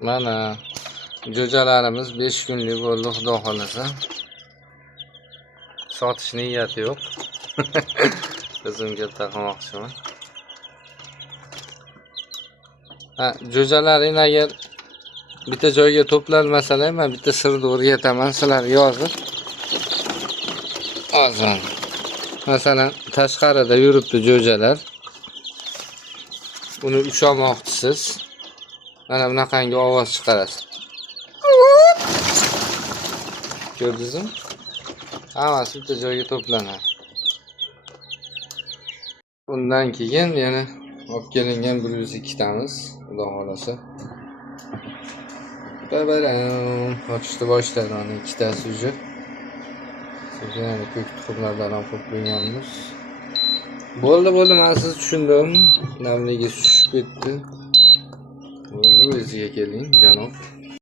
Mana jo'jalarimiz 5 kunlik bo'ldi, xudo xolasa. Sotish niyati yo'q. O'zim katta qilmoqchiman. Jo'jalaring agar bitta joyga to'planmasalar, men bitta sirni o'rgataman sizlarga yozib. Hozir masalan tashqarida yuribdi jo'jalar. Uni ushlamoqchisiz. Mana bunaqangi ovoz chiqarasiz. Ko'rdingizmi? Hammasi bitta joyga to'planadi. Bundan keyin yana olib kelingan 102 tamiz, xudo xolasa. Babaram, ochishni boshladi ana ikkitasi uje. Yana ko'k tuxumlardan ham qo'yganmiz. Bo'ldi, men siz tushundim. Namligi tushib ketdi. Bo'ldi, o'ziga keling, janob.